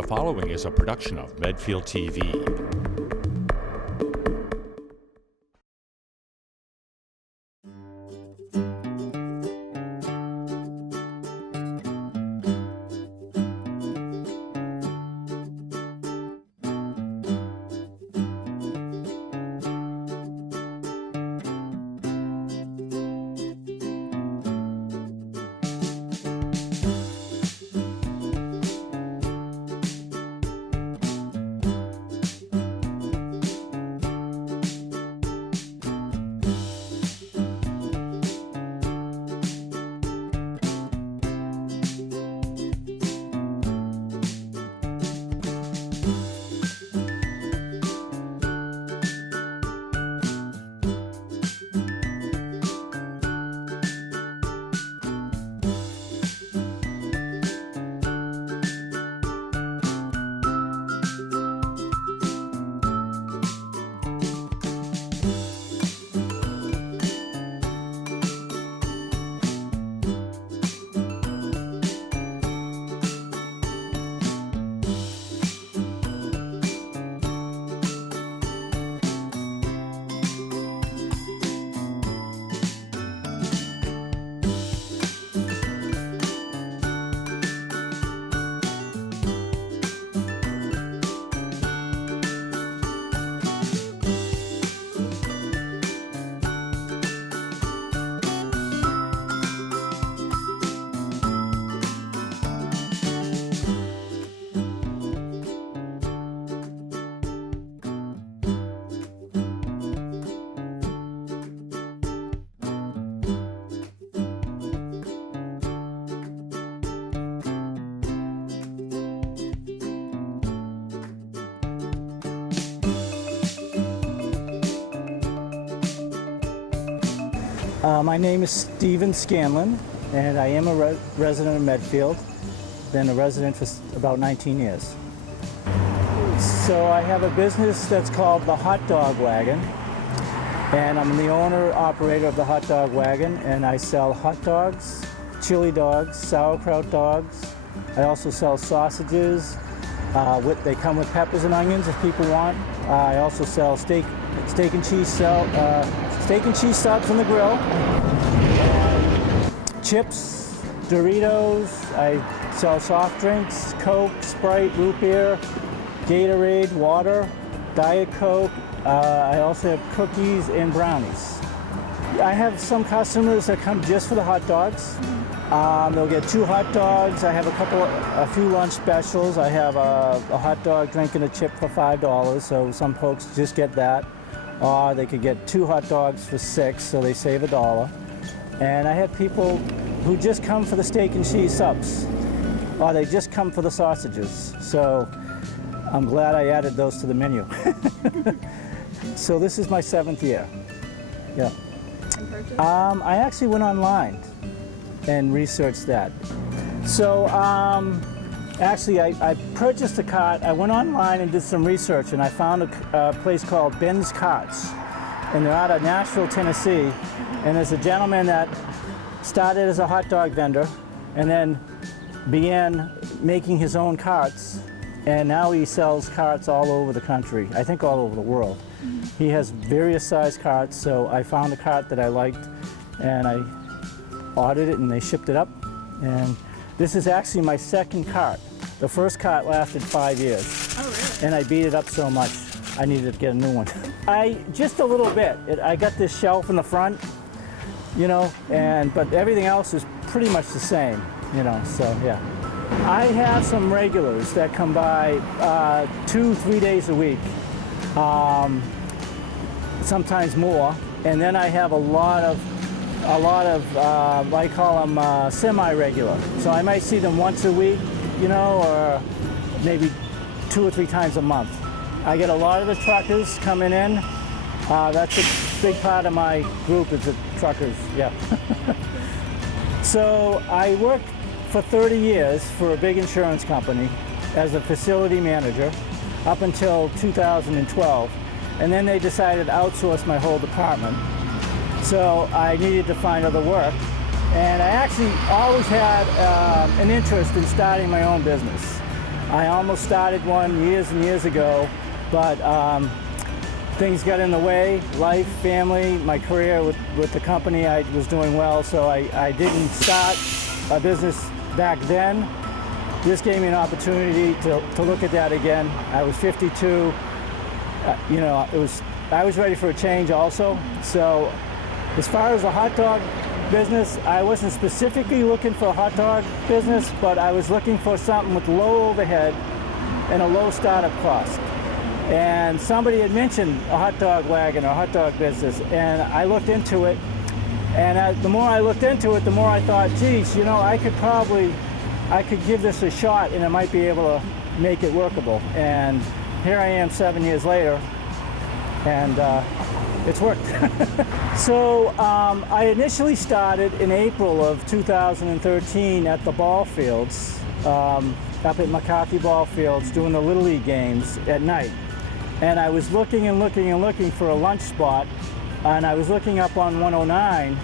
The following is a production of Medfield TV. My name is Scanlon, and I am a resident of Medfield. Been a resident for about 19 years. So I have a business that's called the Hot Dog Wagon, and I'm the owner-operator of the Hot Dog Wagon, and I sell hot dogs, chili dogs, sauerkraut dogs. I also sell sausages. They come with peppers and onions if people want. I also sell steak and cheese subs on the grill, and chips, Doritos. I sell soft drinks, Coke, Sprite, root beer, Gatorade, water, Diet Coke. I also have cookies and brownies. I have some customers that come just for the hot dogs. They'll get 2 hot dogs. I have a few lunch specials. I have a hot dog, drink, and a chip for $5, so some folks just get that. Or they could get 2 hot dogs for $6, so they save $1. And I have people who just come for the steak and cheese subs, or they just come for the sausages. So I'm glad I added those to the menu. So this is my 7th year. Yeah. I actually went online and researched that. So actually I purchased a cart. I went online and did some research, and I found a place called Ben's Carts, and they're out of Nashville, Tennessee. And there's a gentleman that started as a hot dog vendor and then began making his own carts, and now he sells carts all over the country, I think all over the world. He has various size carts, so I found a cart that I liked, and I ordered it, and they shipped it up. And this is actually my 2nd cart. The first cart lasted 5 years. Oh, really? And I beat it up so much, I needed to get a new one. Just a little bit. I got this shelf in the front, you know, but everything else is pretty much the same, you know, so yeah. I have some regulars that come by 2-3 days a week, sometimes more, and then I have a lot of I call them semi-regular. So I might see them once a week, you know, or maybe 2 or 3 times a month. I get a lot of the truckers coming in. That's a big part of my group is the truckers, yeah. So I worked for 30 years for a big insurance company as a facility manager up until 2012. And then they decided to outsource my whole department. So I needed to find other work. And I actually always had an interest in starting my own business. I almost started one years and years ago, but things got in the way, life, family, my career with the company. I was doing well, so I didn't start a business back then. This gave me an opportunity to look at that again. I was 52. I was ready for a change also. So as far as the hot dog business, I wasn't specifically looking for a hot dog business, but I was looking for something with low overhead and a low startup cost. And somebody had mentioned a hot dog wagon or a hot dog business, and I looked into it. And the more I looked into it, the more I thought, geez, I could give this a shot and I might be able to make it workable. And here I am 7 years later, and it's worked. So I initially started in April of 2013 at the ball fields, up at McCarthy Ball Fields, doing the Little League games at night. And I was looking and looking and looking for a lunch spot, and I was looking up on 109.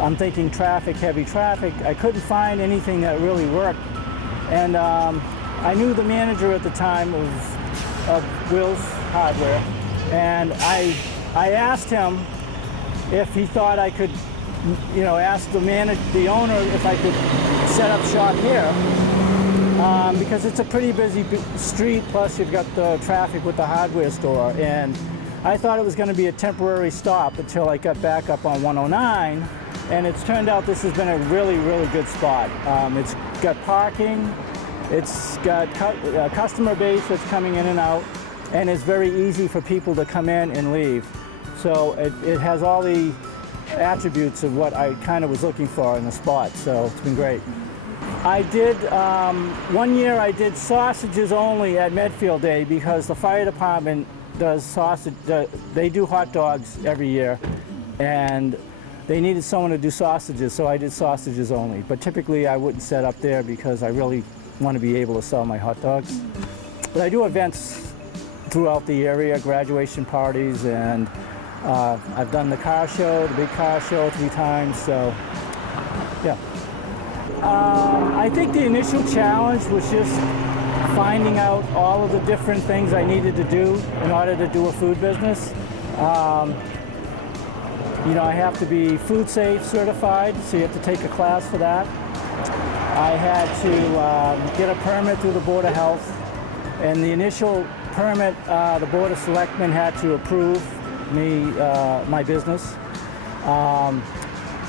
I'm thinking traffic, heavy traffic. I couldn't find anything that really worked. And I knew the manager at the time of Will's Hardware, and I asked him if he thought I could, ask the owner if I could set up shop here, because it's a pretty busy street, plus you've got the traffic with the hardware store. And I thought it was going to be a temporary stop until I got back up on 109, and it's turned out this has been a really, really good spot. It's got parking, it's got a customer base that's coming in and out, and it's very easy for people to come in and leave. So it has all the attributes of what I kind of was looking for in the spot, so it's been great. I did, 1 year I did sausages only at Medfield Day because the fire department does sausage, they do hot dogs every year, and they needed someone to do sausages, so I did sausages only. But typically I wouldn't set up there because I really want to be able to sell my hot dogs. But I do events throughout the area, graduation parties, and I've done the car show, the big car show 3 times, so yeah. I think the initial challenge was just finding out all of the different things I needed to do in order to do a food business. I have to be food safe certified, so you have to take a class for that. I had to get a permit through the Board of Health, and the initial permit, the Board of Selectmen had to approve my business.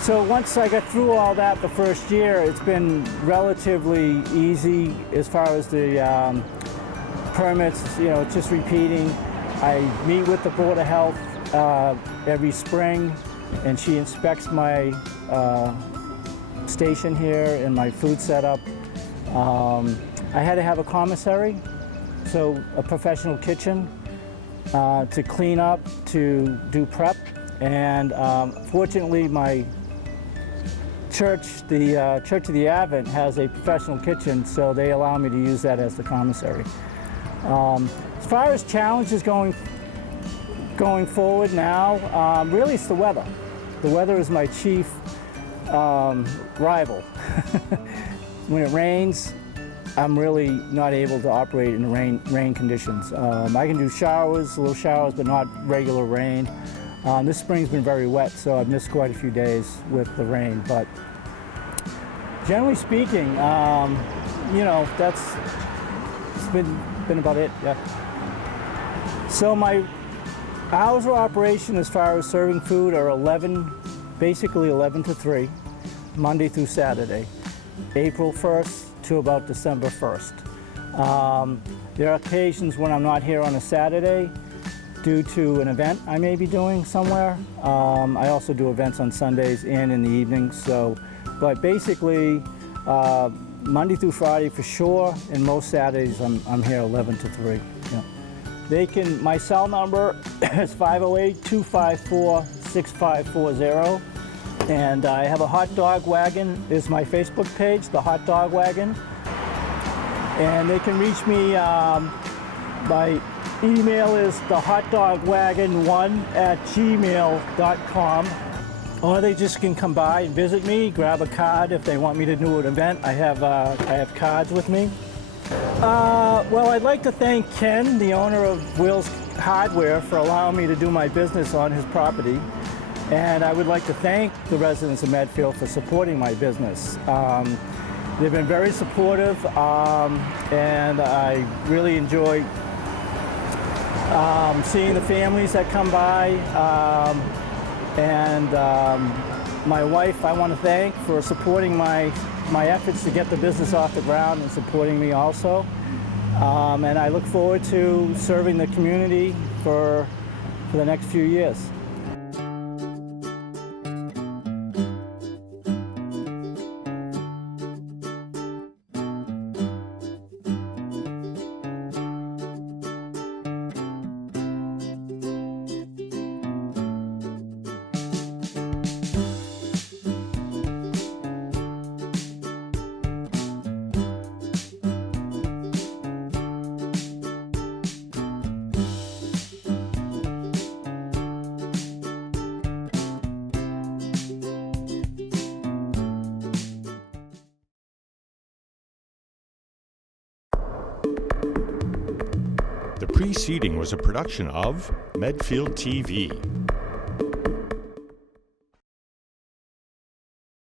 So once I got through all that the first year, it's been relatively easy as far as the permits. It's just repeating. I meet with the Board of Health every spring, and she inspects my station here and my food setup. I had to have a commissary, so a professional kitchen to clean up, to do prep, and fortunately my church, the Church of the Advent, has a professional kitchen, so they allow me to use that as the commissary. As far as challenges going forward now, really it's the weather. The weather is my chief rival. When it rains, I'm really not able to operate in rain conditions. I can do showers, little showers, but not regular rain. This spring's been very wet, so I've missed quite a few days with the rain, but generally speaking, it's been about it, yeah. So my hours of operation as far as serving food are basically 11 to 3, Monday through Saturday, April 1st to about December 1st. There are occasions when I'm not here on a Saturday due to an event I may be doing somewhere. I also do events on Sundays and in the evenings, but basically Monday through Friday for sure, and most Saturdays I'm here 11 to 3. Yeah. My cell number is 508-254-6540, and I have a hot dog wagon is my Facebook page, the Hot Dog Wagon, and they can reach me. My email is thehotdogwagon1@gmail.com, or they just can come by and visit me, grab a card if they want me to do an event. I have cards with me, Well, I'd like to thank Ken, the owner of Will's Hardware, for allowing me to do my business on his property. And I would like to thank the residents of Medfield for supporting my business. They've been very supportive, and I really enjoy seeing the families that come by. And my wife, I want to thank for supporting my efforts to get the business off the ground and supporting me also. And I look forward to serving the community for the next few years. The preceding was a production of Medfield TV.